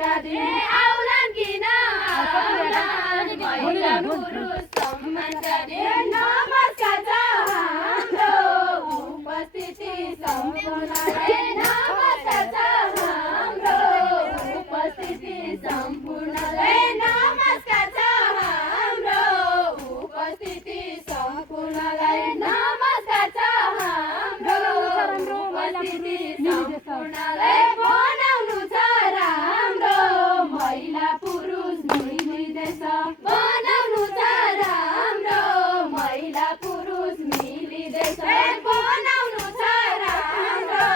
का दिन आउलान् किन आउलान् महिला पुरुष सम्मानका दिन नमस्कार छ हाम्रो उपस्थिति सम्पूर्णलाई नमस्कार छ हाम्रो उपस्थिति सम्पूर्णलाई नमस्कार छ हाम्रो उपस्थिति सम्पूर्णलाई नमस्कार छ हाम्रो उपस्थिति सम्पूर्णलाई बनाउनु छ राम्रो महिला पुरुष मिली देश बनाउनु छ राम्रो महिला पुरुष मिली देश बनाउनु छ राम्रो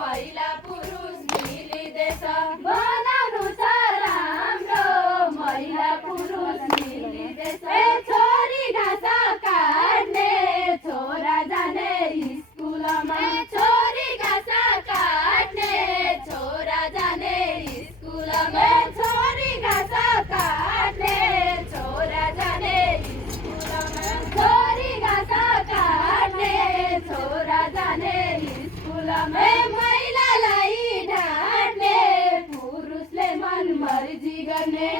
महिला पुरुष मिली देश बनाउनु छ राम्रो महिला पुरुष मिली देश छोरी घाँस काट्ने छोरा जाने स्कुलमा छोरी घाँस काट्ने छोरा जाने स्कुलमा छोरी घाँस काट्ने छोरा जाने स्कुलमा छोरी घाँस काट्ने छोरा जाने स्कुलमा महिलालाई ढाट्ने पुरुषले मन मर्जी गर्ने